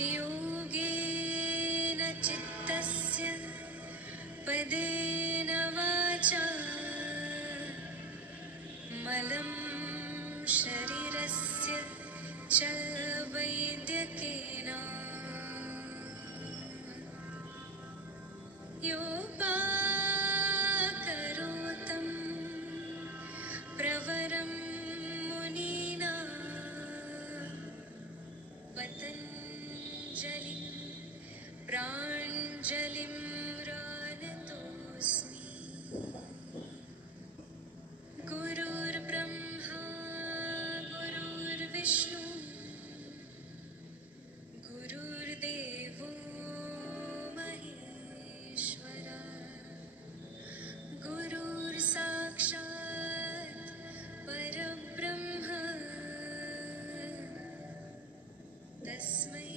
योगेन चित्तस्य पदेन वाचा मलं शरीरस्य च वैद्यकेन योपाकरोतं प्रवरं मुनीना पतञ्जलिं प्राञ्जलिं रानतोऽस्मि। गुरुर्ब्रह्मा गुरुर्विष्णु गुरुर्देवो महेश्वरा गुरुर्साक्षात् परब्रह्म तस्मै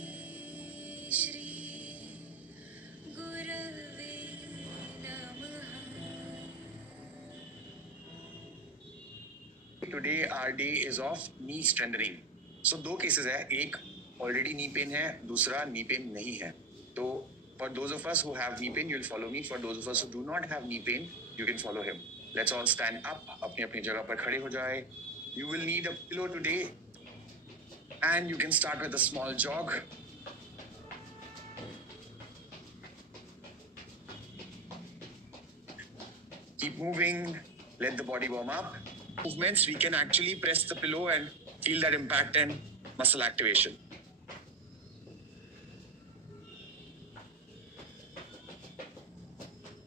श्री गुरवे नमः। Today our day is of knee strengthening. So दो केसेस है, एक ऑलरेडी नी पेन है, दूसरा नी पेन नहीं है. तो for those of us who have knee pain, you'll follow me. For those of us who do not have knee pain, you can follow him. Let's all stand up. अपनी अपनी जगह पर खड़े हो जाए. You will need a pillow today, and you can start with a small jog. Keep moving. Let the body warm up. Movements, we can actually press the pillow and feel that impact and muscle activation.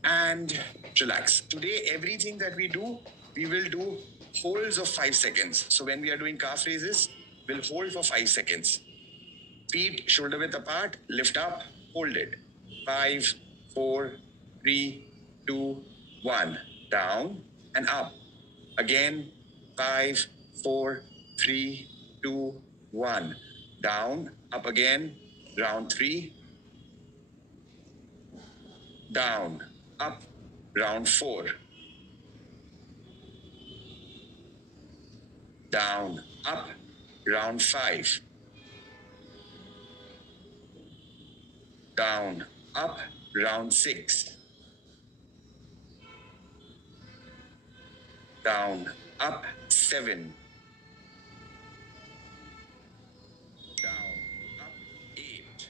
And relax. Today, everything that we do, we will do holds of 5 seconds. So when we are doing calf raises, we'll hold for 5 seconds. Feet shoulder width apart, lift up, hold it. 5, 4, 3, 2, 1. Down and up. Again, 5, 4, 3, 2, 1. Down, up again, round 3. Down, up, round 4. Down, up, round 5. Down, up, round 6. Down, up, 7. Down, up, 8.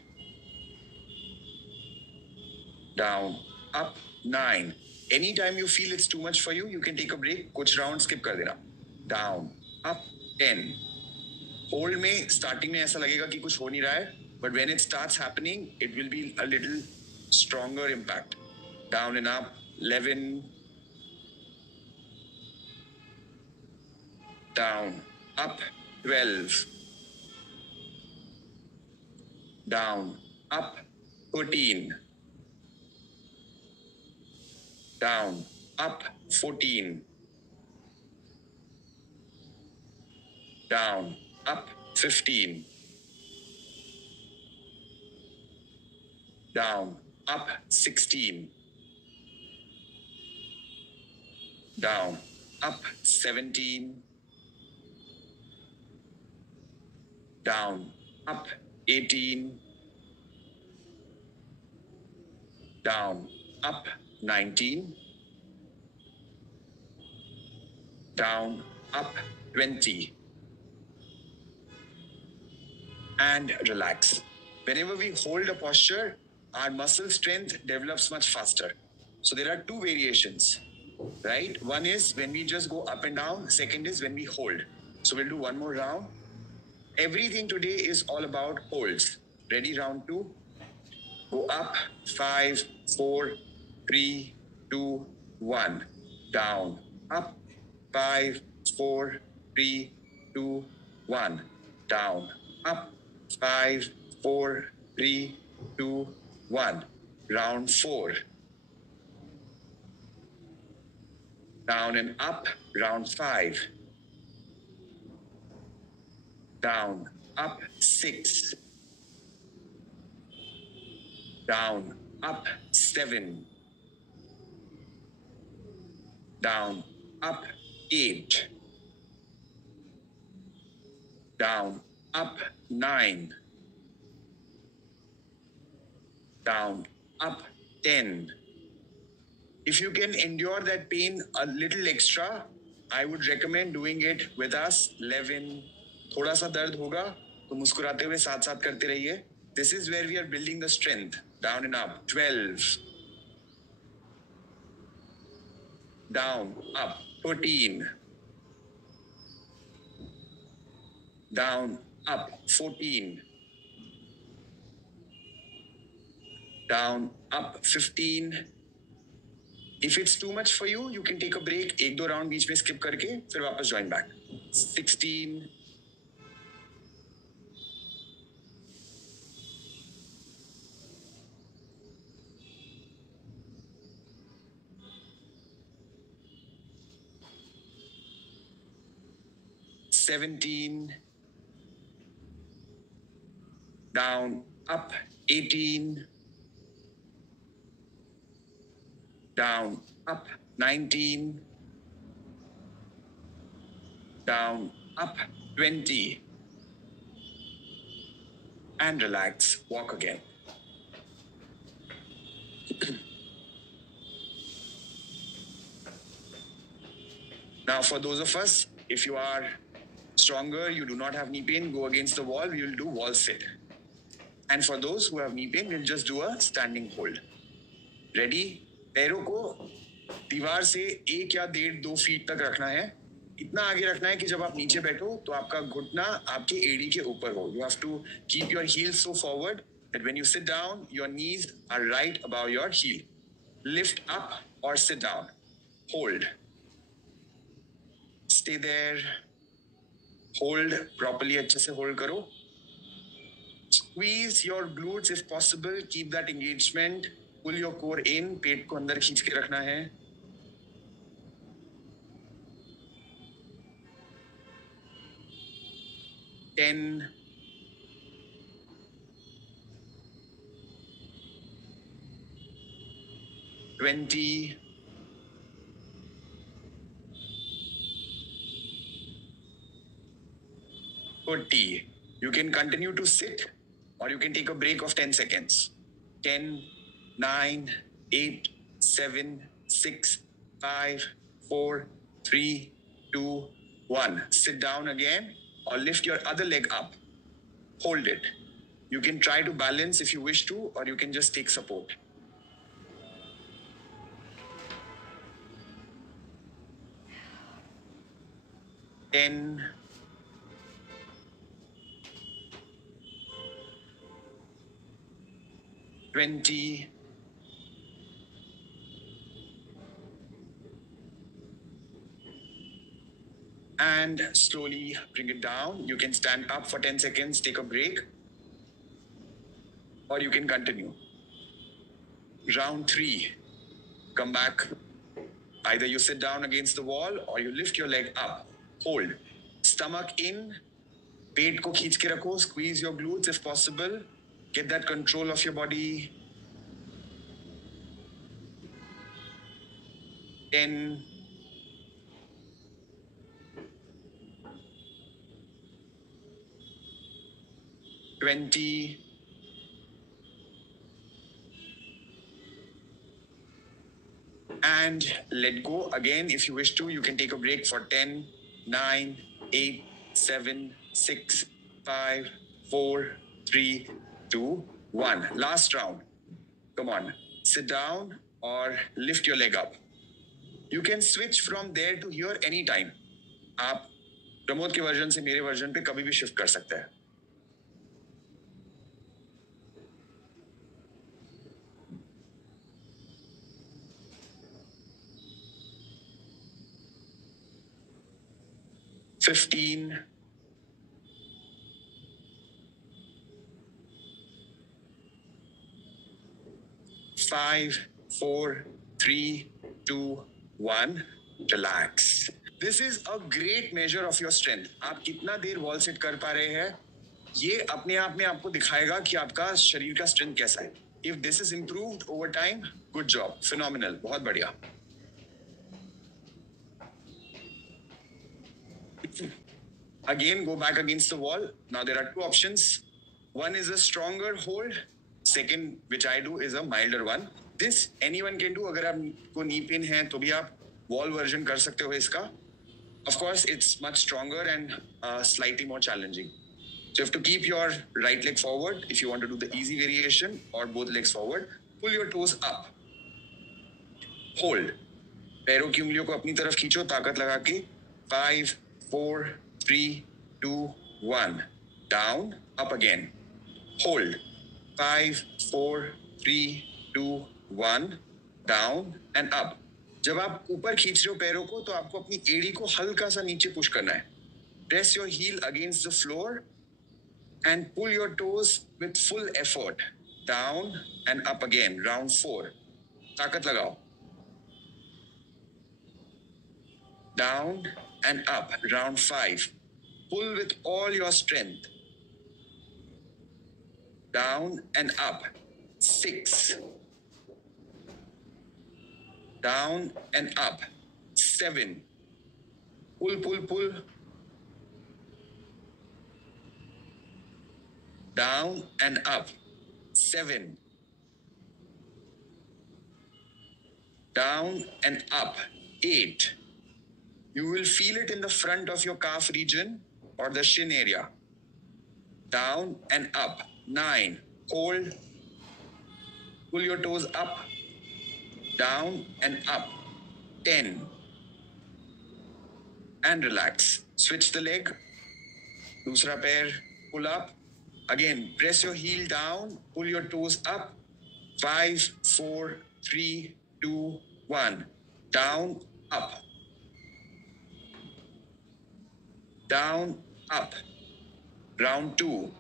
Down, up, 9. Anytime you feel it's too much for you, you can take a break. कुछ round skip कर देना. Down, up, 10. Hold में starting में ऐसा लगेगा कि कुछ हो नहीं रहा है, but when it starts happening, it will be a little stronger impact. Down and up, 11. Down, up, 12. Down, up, 13. Down, up, 14. Down, up, 15. Down, up, 16. Down, up, 17. Down, up, 18. Down, up, 19. Down, up, 20. And relax. Whenever we hold a posture, our muscle strength develops much faster. So there are two variations, right? One is when we just go up and down. Second is when we hold. So we'll do one more round. Everything today is all about holds. Ready, round 2. Go up, 5, 4, 3, 2, 1. Down, up, 5, 4, 3, 2, 1. Down, up, 5, 4, 3, 2, 1. Round 4. Down and up, round 5. Down, up, 6. Down, up, 7. Down, up, 8. Down, up, 9. down, up, 10. If you can endure that pain a little extra, I would recommend doing it with us. 11. थोड़ा सा दर्द होगा तो मुस्कुराते हुए साथ साथ करते रहिए. This is where we are building the strength. Down and up. 12. Down, up. 14. Down, up. 14. Down, up. 15. If it's too much for you, you can take a break. एक दो राउंड बीच में स्किप करके फिर वापस join back. 16. $17. Down, up. 18. Down, up. 19. Down, up. 20. And relax. Walk again. Now, for those of us, if you are stronger, you do not have knee pain, go against the wall, we will do wall sit. And for those who have knee pain, we'll just do a standing hold. Ready? पैरों को दीवार से 1 या 1.5-2 feet तक रखना है. इतना आगे रखना है कि जब आप नीचे बैठो तो आपका घुटना आपके एड़ी के ऊपर हो. You have to keep your heels so forward that when you sit down, your knees are right above your heel. Lift up or sit down. Hold. Stay there. Hold properly. अच्छे से hold करो. Squeeze your glutes if possible. Keep that engagement. Pull your core in. पेट को अंदर खींच के रखना है. $10. 20. 30. You can continue to sit or you can take a break of 10 seconds. 10, 9, 8, 7, 6, 5, 4, 3, 2, 1. Sit down again or lift your other leg up. Hold it. You can try to balance if you wish to, or you can just take support. $10. 20. 'And slowly bring it down. You can stand up for 10 seconds, take a break, or you can continue. Round 3. Come back. Either you sit down against the wall or you lift your leg up. Hold. Stomach in. पेट को खींच के रखो. Squeeze your glutes if possible. Get that control of your body. 10. 20. 'And let go. Again, if you wish to, you can take a break for 10, 9, 8, 7, 6, 5, 4, 3, 2, 1. Last round. Come on. Sit down or lift your leg up. You can switch from there to here anytime. आप प्रमोद के version से मेरे version पे कभी भी shift कर सकते हैं. $15. 5, 4, 3, 2, 1. Relax. This is a great measure of your strength. आप कितना देर वॉल सिट कर पा रहे हैं, ये अपने आप में आपको दिखाएगा कि आपका शरीर का स्ट्रेंथ कैसा है. If this is improved over time, good job, phenomenal, बहुत बढ़िया. Again, go back against the wall. Now there are two options. One is a stronger hold. second, which I do, is a milder one. This anyone can do. अगर आपको knee pain है तो भी आप wall version कर सकते हो इसका. Of course, it's much stronger and slightly more challenging. So you have to keep your right leg forward if you want to do the easy variation, or both legs forward. Pull your toes up. Hold. पैरों की उंगलियों को अपनी तरफ खींचो ताकत लगा के. 5, 4, 3, 2, 1. Down, up again. Hold. 5, 4, 3, 2, 1. Down and up. जब आप ऊपर खींच रहे हो पैरों को तो आपको अपनी एड़ी को हल्का सा नीचे पुश करना है. Press your heel against the floor and pull your toes with full effort. Down and up again. Round 4. ताकत लगाओ. Down and up. Round 5. Pull with all your strength. Down and up. 6. Down and up. 7. Pull, pull, pull. Down and up. 7. Down and up. 8. You will feel it in the front of your calf region or the shin area. Down and up. 9. Hold. Pull your toes up. Down and up. 10. And relax. Switch the leg. दूसरा पैर. Pull up. Again, press your heel down. Pull your toes up. 5, 4, 3, 2, 1. Down, up. Down, up. Round 2.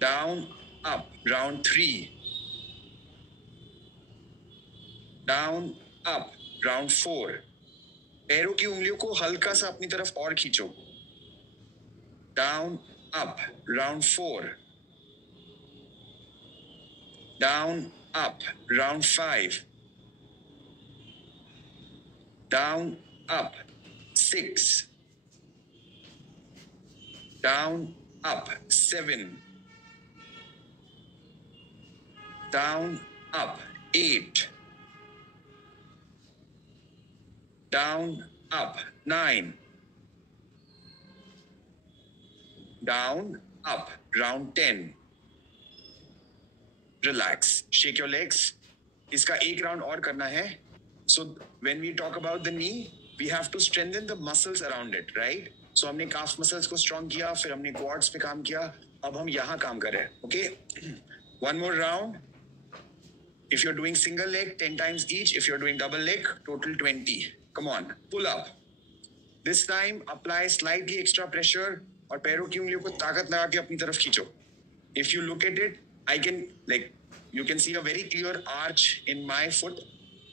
Down, up. Round 3. Down, up. Round 4. पैरों की उंगलियों को हल्का सा अपनी तरफ और खींचो. Down, up. Round 4. Down, up. Round 5. Down, up. 6. Down, up. 7. Down, up. 8. Down, up. 9. Down, up. Round 10. Relax. Shake your legs. इसका एक राउंड और करना है. So when we talk about the knee, we have to strengthen the muscles around it, right? So हमने calf muscles को strong किया, फिर हमने quads पे काम किया, अब हम यहाँ काम कर रहे हैं. Okay? One more round. If you're doing single leg, 10 times each. If you're doing double leg, total 20. Come on, pull up. This time, apply slightly extra pressure और पैरों की उंगलियों को ताकत लगा के अपनी तरफ खींचो. If you look at it, you can see a very clear arch in my foot.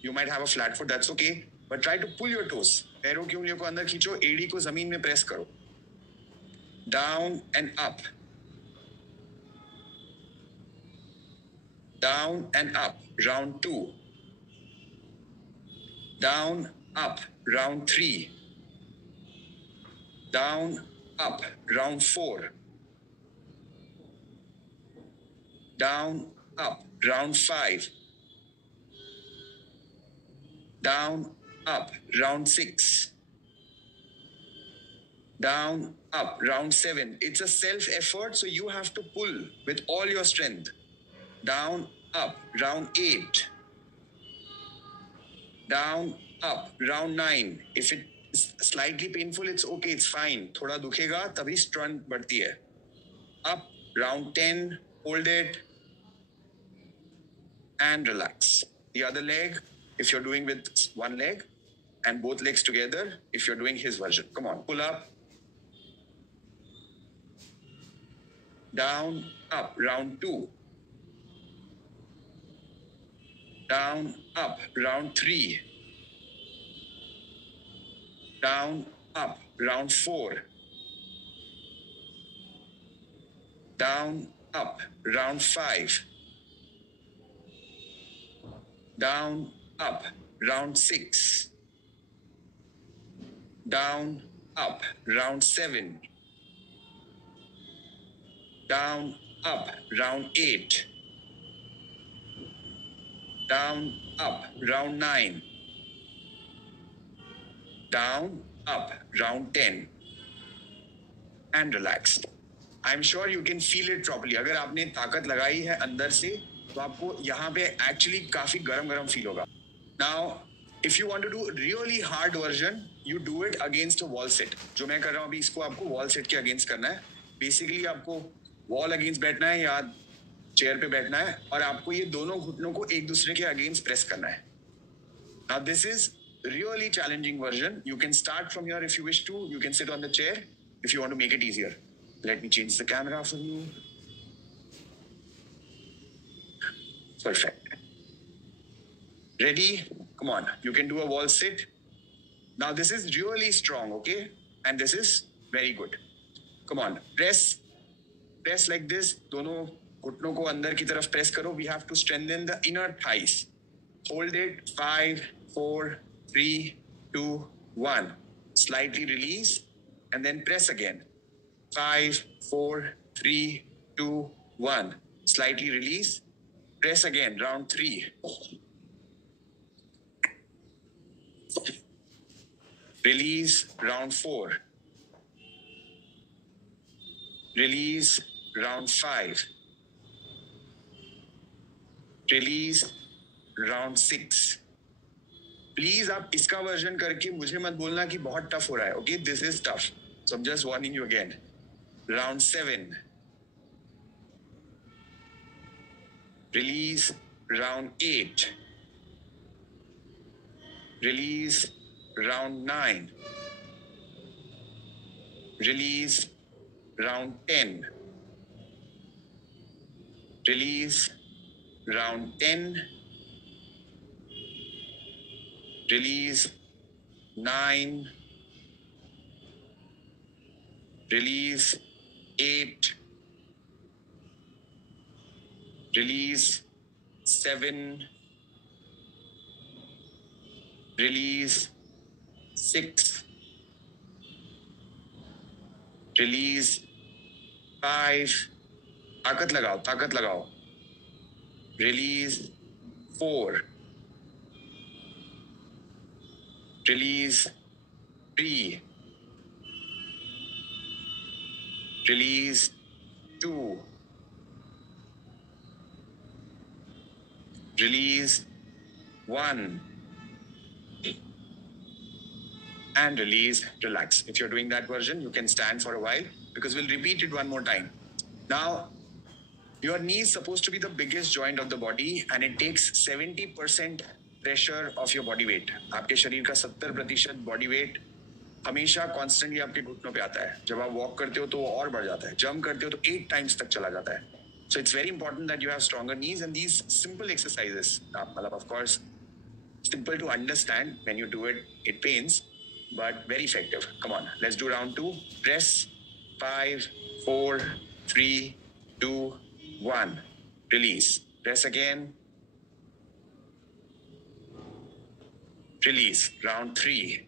You might have a flat foot, that's okay. But try to pull your toes. पैरों की उंगलियों को अंदर खींचो, एड़ी को जमीन में प्रेस करो. Down and up. Down and up. Round 2. Down, up. Round 3. Down, up. Round 4. Down, up. Round 5. Down, up. Round 6. Down, up. Round 7. It's a self-effort, so you have to pull with all your strength. Down, up. Round 8. Down, up. Round 9. If it's slightly painful, it's okay. It's fine. थोड़ा दुखेगा तभी strength बढ़ती है. Up. Round 10. Hold it. And relax. The other leg, if you're doing with one leg, and both legs together, if you're doing his version. Come on, pull up. Down, up. Round 2. Down, up. Round 3. Down, up. Round 4. Down, up. Round 5. Down, up. Round 6. Down, up. Round 7. Down, up, round 8. Down, up, round 9. Down, up, round 10. And relax. I'm sure you can feel it properly. अगर आपने ताकत लगाई है अंदर से तो आपको यहाँ पे actually काफी गरम गरम फील होगा. Now, if you want to do really hard version, you do it against a wall sit. जो मैं कर रहा हूँ अभी इसको आपको wall sit के against करना है. Basically आपको wall against बैठना है या चेयर पे बैठना है और आपको ये दोनों घुटनों को एक दूसरे के अगेंस्ट प्रेस करना है. Now this is really challenging version. You can start from here if you wish to. You can sit on the chair if you want to make it easier. Let me change the camera for you. Perfect. Ready? Come on. You can do a wall sit. Now this is really strong, okay? And this is very good. Come on. Press like this. दोनों घुटनों को अंदर की तरफ press करो. We have to strengthen the inner thighs. Hold it. 5, 4, 3, 2, 1. Slightly release and then press again. 5, 4, 3, 2, 1. Slightly release. Press again. Round 3. Release. Round 4. Release. Round 5. Release. Round 6. Please आप इसका version करके मुझे मत बोलना कि बहुत टफ हो रहा है. Okay, this is tough, so I am just warning you again. Round 7. Release. Round 8. Release. Round 9. Release. Round 10. Release. Round 10. Release. 9. Release. 8. Release. 7. Release. 6. Release. 5. ताकत लगाओ, ताकत लगाओ. Release. 4. Release. 3. Release. 2. Release. 1. And release. Relax. If you're doing that version, you can stand for a while because we'll repeat it one more time. Now, your knee is supposed to be the biggest joint of the body and it takes 70% pressure of your body weight. आपके शरीर का 70% body weight हमेशा constantly आपके घुटनों पे आता है. जब आप वॉक करते हो तो और बढ़ जाता है. जंप करते हो तो 8 टाइम्स तक चला जाता है. So it's very important that you have stronger knees and these simple exercises. मतलब of course simple to understand. When you do it it pains but very effective. Come on, let's do round 2. Press. 5, 4, 3, 2, 1. Release. Press again. Release. Round 3.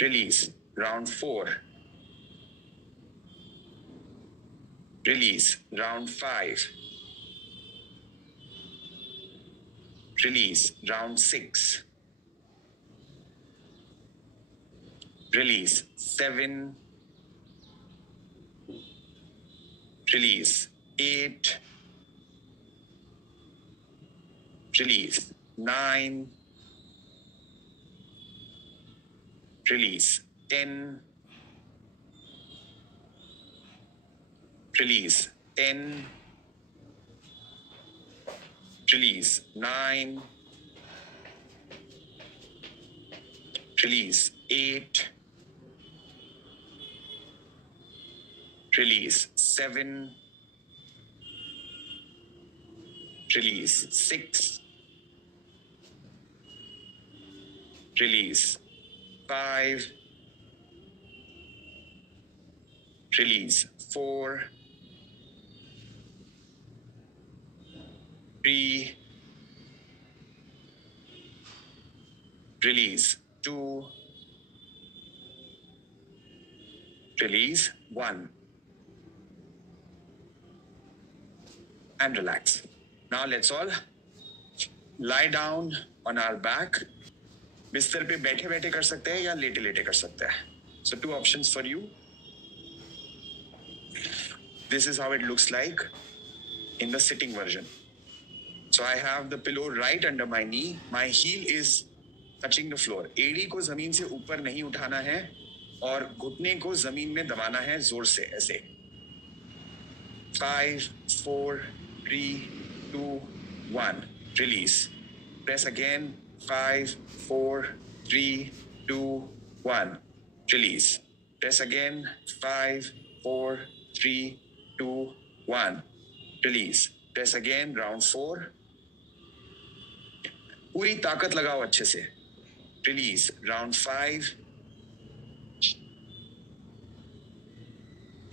Release. Round 4. Release. Round 5. Release. Round 6. Release. 7. Release. 8. Release. 9. Release. 10. Release. 10. Release. 9. Release. 8. Release. 7. Release. 6. Release. 5. Release. 4. 3. Release. 2. Release. 1. and relax. Now let's all lie down on our back. बिस्तर पे बैठे बैठे कर सकते हैं या लेटे लेटे कर सकते हैं. So 2 options for you. This is how it looks like in the sitting version. So I have the pillow right under my knee. My heel is touching the floor. एड़ी को जमीन से ऊपर नहीं उठाना है और घुटने को जमीन में दबाना है जोर से ऐसे. 5, 4, 3, 2, 1. Release. Press again. 5, 4, 3, 2, 1. Release. Press again. 5, 4, 3, 2, 1. Release. Press again. Round 4. पूरी ताकत लगाओ अच्छे से. Release. Round 5.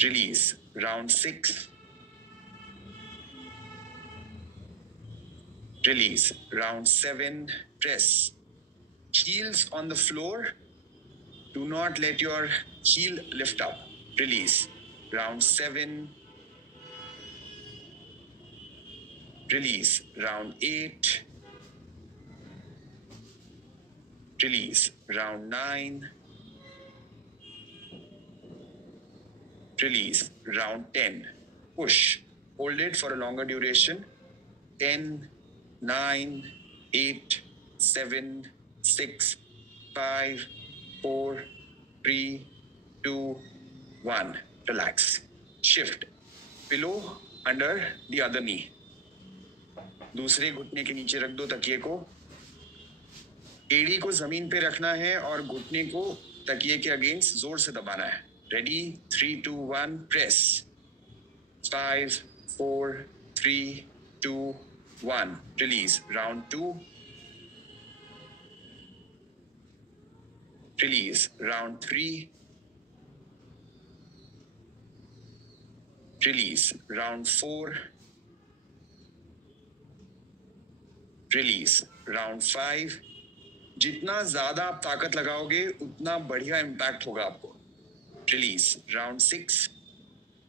Release. Round 6. Release. Round 7. Press. Heels on the floor. Do not let your heel lift up. Release. Round 7. Release. Round 8. Release. Round 9. Release. Round 10. Push. Hold it for a longer duration. 10, 9, 8, 7, 6, 5, 4, 3, 2, 1. Relax. Shift. Pillow under the other knee. दूसरे घुटने के नीचे रख दो तकिए को. एड़ी को जमीन पे रखना है और घुटने को तकिए के अगेंस्ट जोर से दबाना है. Ready. 3, 2, 1. Press. 5, 4, 3, 2, 1. Release. Round 2. Release. Round 3. Release. Round 4. Release. Round 5. जितना ज्यादा आप ताकत लगाओगे उतना बढ़िया इम्पैक्ट होगा आपको. Release. Round 6.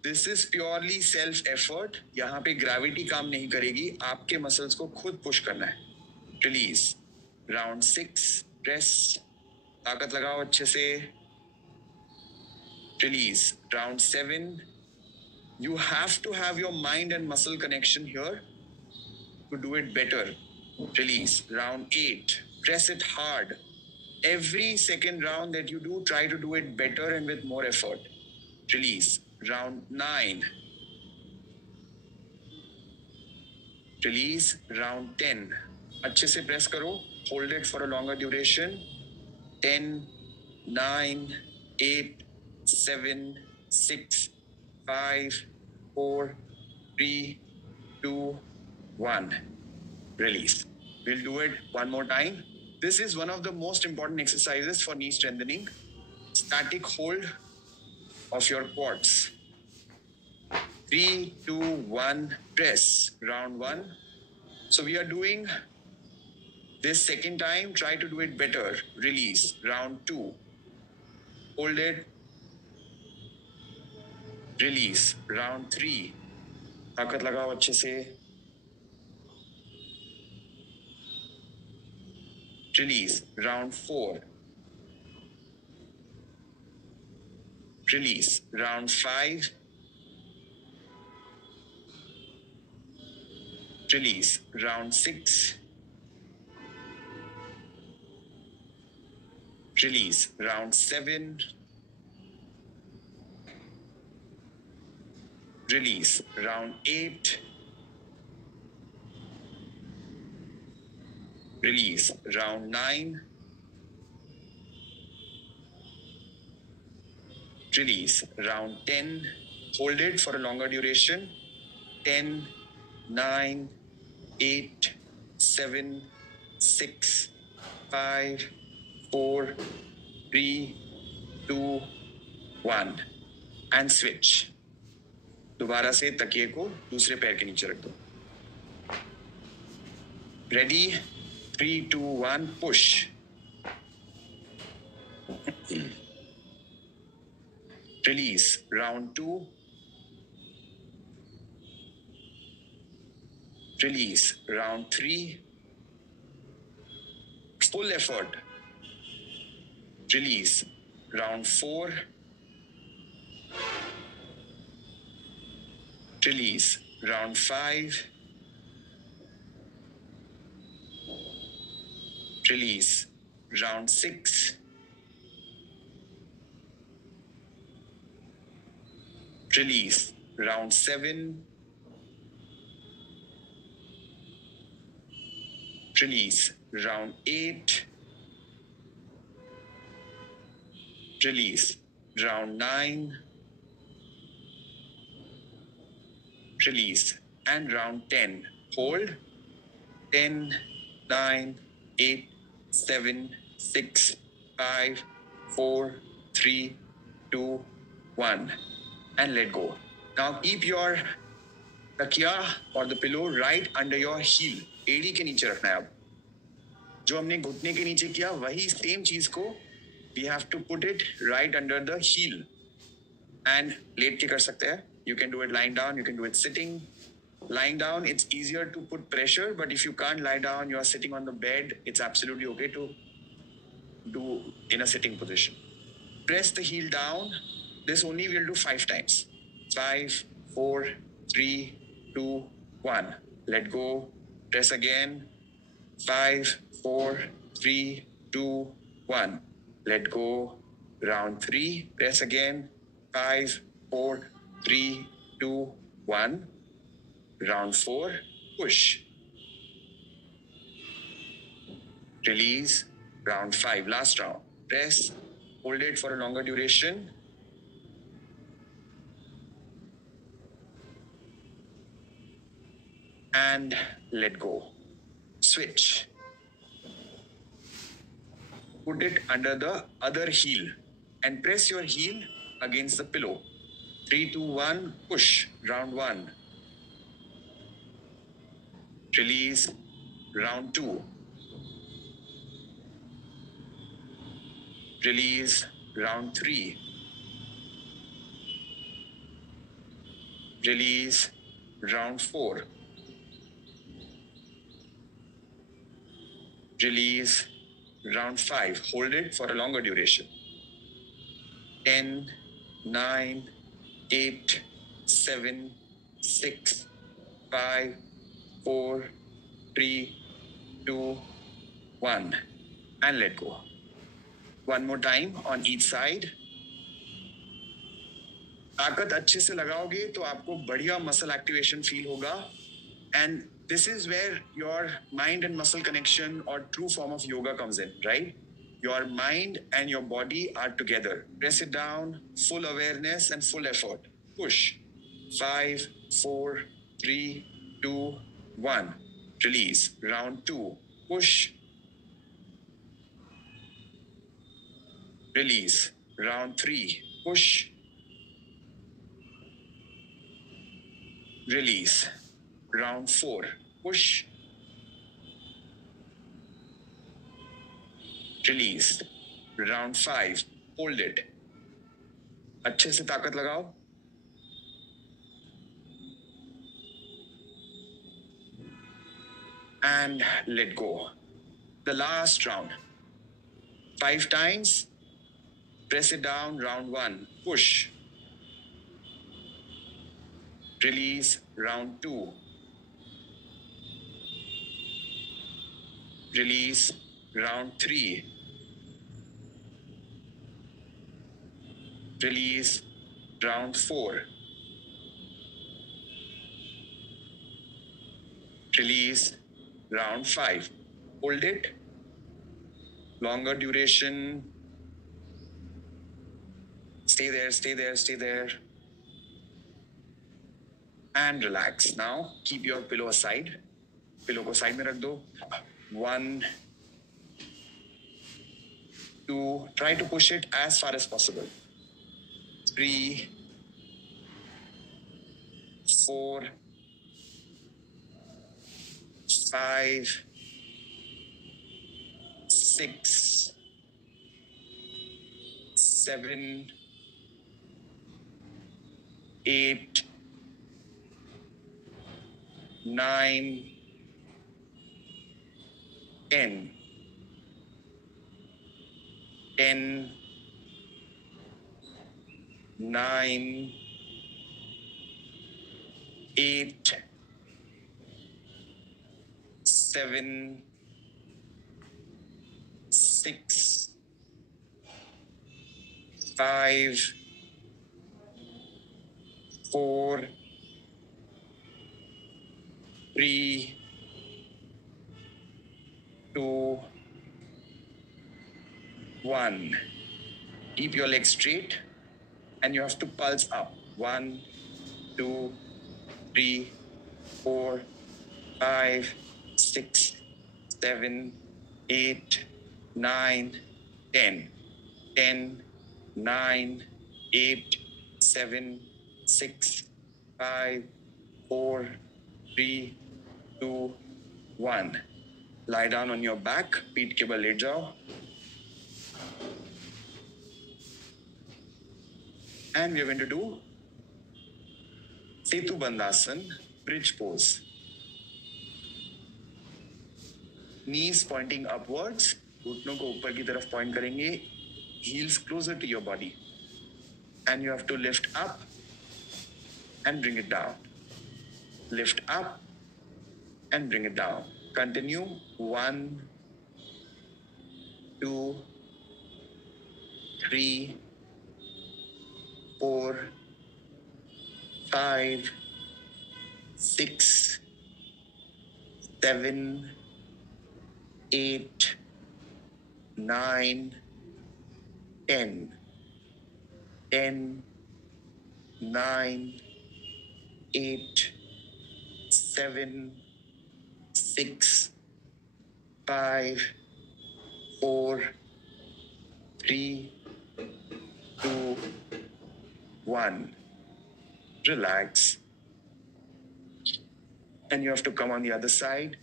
This is purely self effort. यहाँ पे ग्रेविटी काम नहीं करेगी. आपके मसल्स को खुद पुश करना है. Release. Round 6. Press. ताकत लगाओ अच्छे से. Release. Round 7. You have to have your mind and muscle connection here to do it better. Release. Round 8. Press it hard. Every second round that you do, try to do it better and with more effort. Release. Round 9. Release. Round 10. अच्छे से press करो. Hold it for a longer duration. 10, 9, 8, 7, 6, 5, 4, 3, 2, 1. Release. We'll do it one more time. This is one of the most important exercises for knee strengthening. Static hold of your quads. 3, 2, 1. Press. Round 1. So we are doing this second time. Try to do it better. Release. Round 2. Hold it. Release. Round 3. ताकत लगाओ अच्छे से. Release. Round 4. Release. Round 5. Release. Round 6. Release. Round 7. Release. Round 8. Release. Round 9. Release. Round 10. Hold it for a longer duration. 10, 9, 8, 7, 6, 5, 4, 3, 2, 1. And switch. दोबारा से तकिए को दूसरे पैर के नीचे रख दो. Ready? 3, 2, 1. Push. Release. Round 2. Release. Round 3. Full effort. Release. Round 4. Release. Round 5. Release. Round 6. Release. Round 7. Release. Round 8. Release. Round 9. Release. And round 10. Hold. 10, 9, 8, 7, 6, 5, 4, 3, 2, 1. And let go. Now keep your तकिया or the pillow right under your heel. एड़ी के नीचे रखना है अब. जो हमने घुटने के नीचे किया वही सेम चीज को we have to put it right under the heel. And लेट के कर सकते हैं. You can do it lying down, you can do it sitting. Lying down, it's easier to put pressure, but if you can't lie down, you are sitting on the bed, it's absolutely okay to do in a sitting position. Press the heel down. This only we'll do 5 times. 5, 4, 3, 2, 1. Let go. Press again. 5, 4, 3, 2, 1. Let go. Round 3. Press again. 5, 4, 3, 2, 1. Round 4. Push. Release. Round 5. Last round. Press. Hold it for a longer duration. And let go. Switch. Put it under the other heel and press your heel against the pillow. 3, 2, 1. Push. Round 1. Release. Round 2. Release. Round 3. Release. Round 4. Release. Round 5. Hold it for a longer duration. 10, 9, 8, 7, 6, 5, 4, 3, 2, 1. And let go. One more time on each side. ताकत अच्छे से लगाओगे तो आपको बढ़िया muscle activation feel होगा. And this is where your mind and muscle connection or true form of yoga comes in, right? Your mind and your body are together. Press it down, full awareness and full effort. Push. 5, 4, 3, 2, 1. Release. Round 2. Push. Release. Round 3. Push. Release. Round 4. Push. Release. Round 5. Hold it. अच्छे से ताकत लगाओ. And let go. The last round. 5 times. Press it down. Round 1. Push. Release. Round 2. Release. Round 3. Release. Round 4. Release. Round 5. Hold it. Longer duration. Stay there, stay there, stay there. And relax. Now, keep your pillow aside. Pillow को side में रख दो. 1, 2. Try to push it as far as possible. 3, 4, 5, 6, 7, 8, 9, 10, 10, 9, 8, 7, 6, 5, 4, 3, 2, 1. Keep your legs straight and you have to pulse up. 1, 2, 3, 4, 5, 6, 7, 8, 9, 10. 10, 9, 8, 7, 6, 5, 4, 3, 2, 1. Lie down on your back, पीठ के बल late जाओ. And we are going to do Setu Bandhasan, bridge pose. Knees pointing upwards, घुटनों को ऊपर की तरफ point करेंगे, heels closer to your body. And you have to lift up and bring it down. Lift up and bring it down. Continue. 1, 2, 3, 4, 5, 6, 7, 8, 9, 10. 10, 9, 8, 7, 6, 5, 4, 3, 2, 1. Relax. And you have to come on the other side.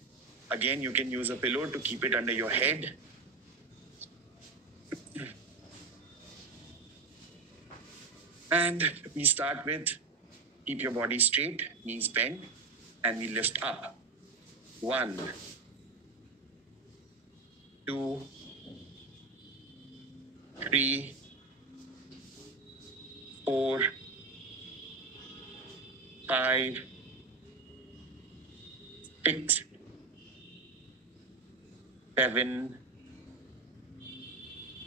Again, you can use a pillow to keep it under your head. And we start with keep your body straight, knees bent, and we lift up. 1, 2, 3, 4, 5, 6, 7,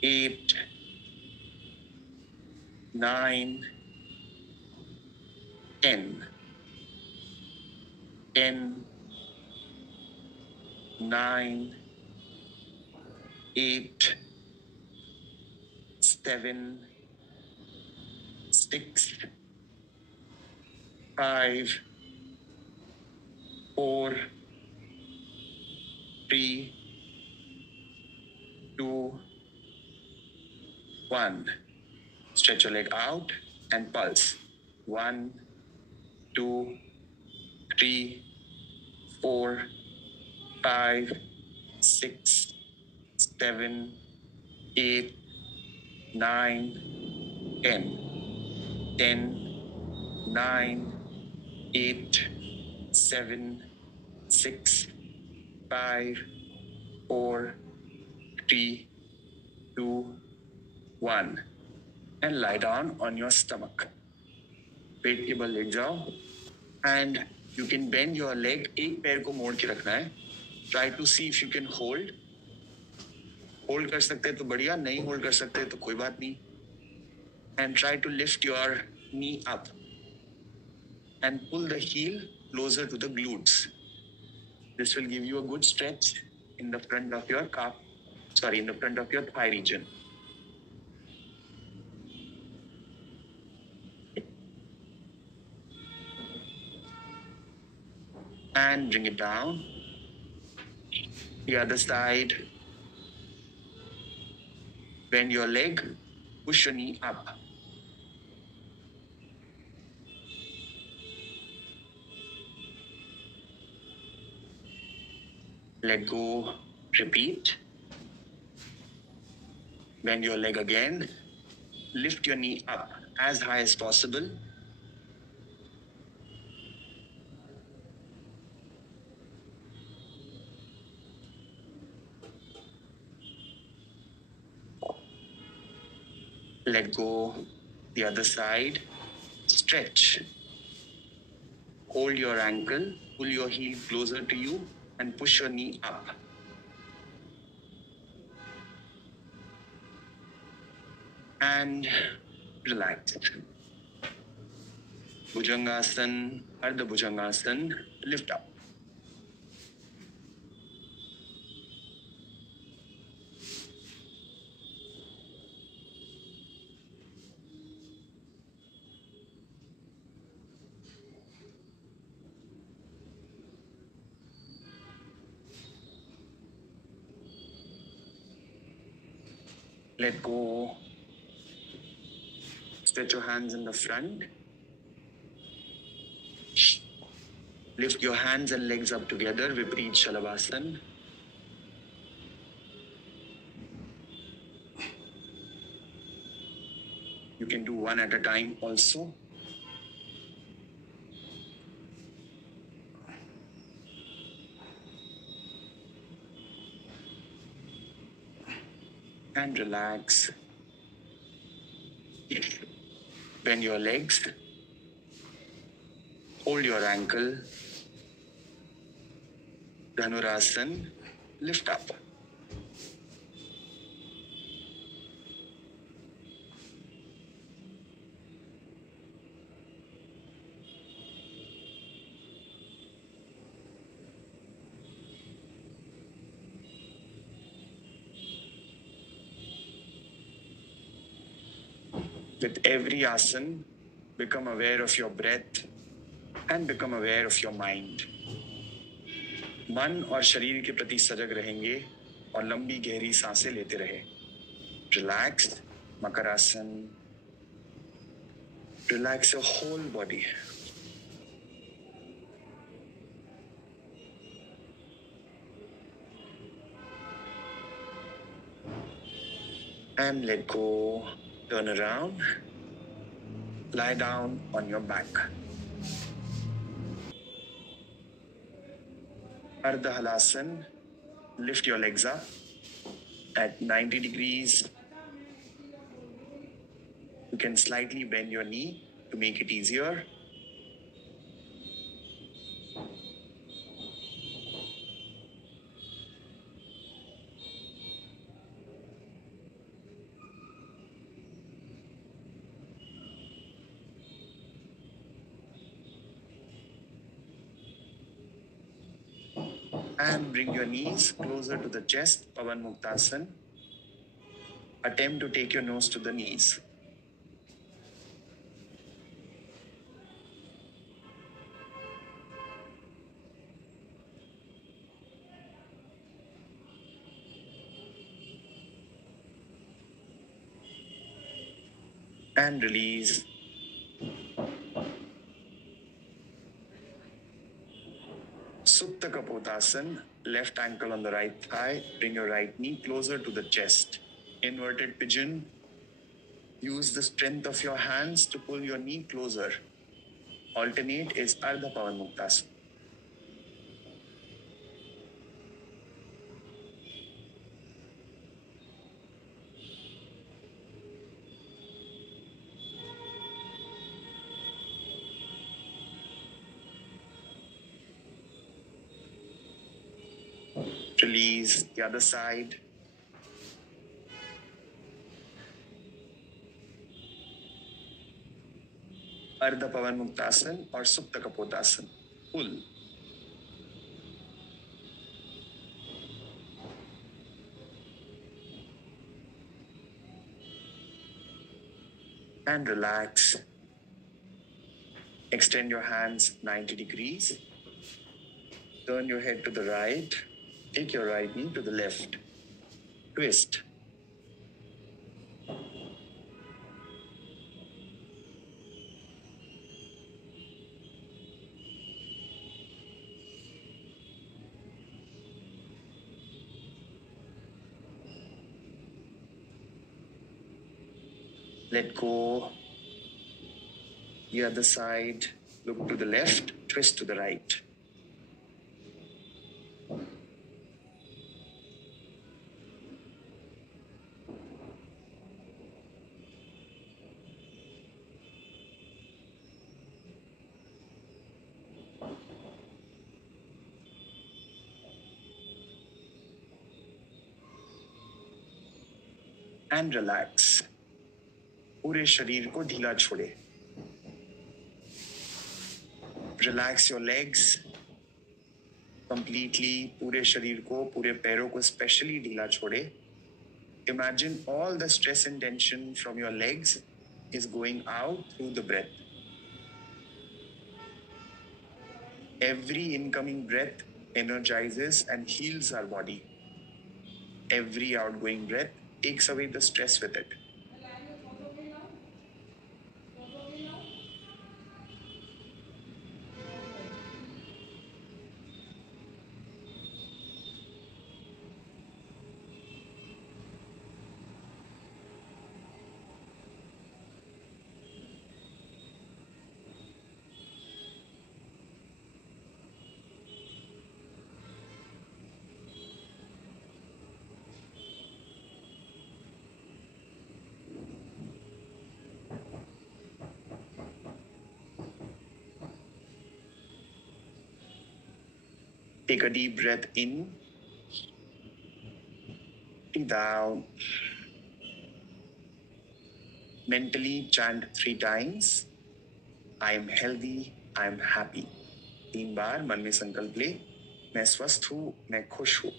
8, 9, 10. 10, 9, 8, 7, 6, 5, 4, 3, 2, 1. Stretch your leg out and pulse. 1, 2, 3, 4, 5, 6, 7, 8, 9, 10. 10, 9, 8, 7, 6, 5, 4, 3, 2, 1. And lie down on your stomach. पेट के बल late जाओ. And you can bend your leg. एक पैर को मोड़ के रखना है. Try to see if you can hold. Hold कर सकते तो बढ़िया, नहीं hold कर सकते तो कोई बात नहीं. And try to lift your knee up. And pull the heel closer to the glutes. This will give you a good stretch in the front of your calf. In the front of your thigh region. And bring it down. The other side. Bend your leg. Push your knee up. Let go. Repeat. Bend your leg again. Lift your knee up as high as possible. Let go the other side. Stretch. Hold your ankle, pull your heel closer to you, and push your knee up. And relax. Bhujangasana, Ardha Bhujangasana, lift up. Let go. Stretch your hands in the front. Lift your hands and legs up together, Viparit Shalabhasana. You can do one at a time also. And relax. Bend your legs. Hold your ankle. Dhanurasana. Lift up. With every asana, become aware of your breath and become aware of your mind. मन और शरीर के प्रति सजग रहेंगे और लंबी गहरी सांसें लेते रहे. Relax, Makarasana. Relax your whole body. And let go. Turn around. Lie down on your back. Ardha Halasana. Lift your legs up at 90 degrees. You can slightly bend your knee to make it easier. And bring your knees closer to the chest, Pavan Muktasana. Attempt to take your nose to the knees. And release. Supta Kapotasana, left ankle on the right thigh. Bring your right knee closer to the chest. Inverted pigeon. Use the strength of your hands to pull your knee closer. Alternate is Ardha Pavan Muktasana. Release the other side. Ardha Pavan Muktasana or Supta Kapotasana. Pull. And relax. Extend your hands 90 degrees. Turn your head to the right. Take your right knee to the left. Twist. Let go. The other side. Look to the left. Twist to the right. and relax. पूरे शरीर को ढीला छोड़े. Relax your legs completely. पूरे शरीर को, पूरे पैरों को स्पेशली ढीला छोड़े. Imagine all the stress and tension from your legs is going out through the breath. Every incoming breath energizes and heals our body. Every outgoing breath takes away the stress with it. Take a deep breath in, breathe out. Mentally chant 3 times. I am healthy, I am happy. 3 बार मन में संकल्प ले, मैं स्वस्थ हूँ, मैं खुश हूँ.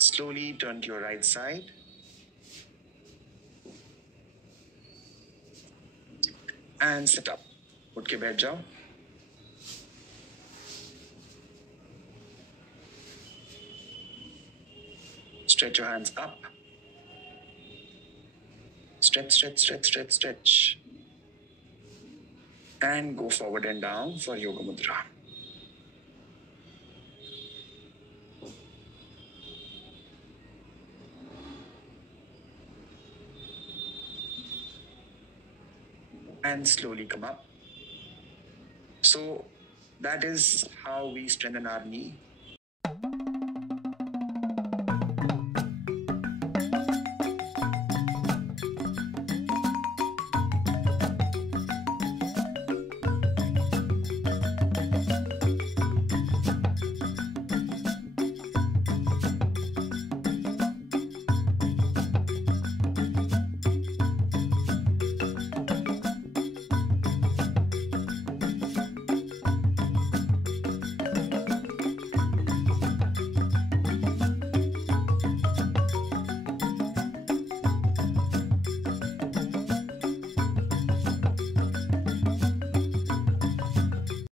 Slowly turn to your right side. And sit up. उठ के बैठ जाओ. Stretch your hands up. Stretch, stretch, stretch, stretch, stretch. And go forward and down for Yoga Mudra. And slowly come up. So that is how we strengthen our knee.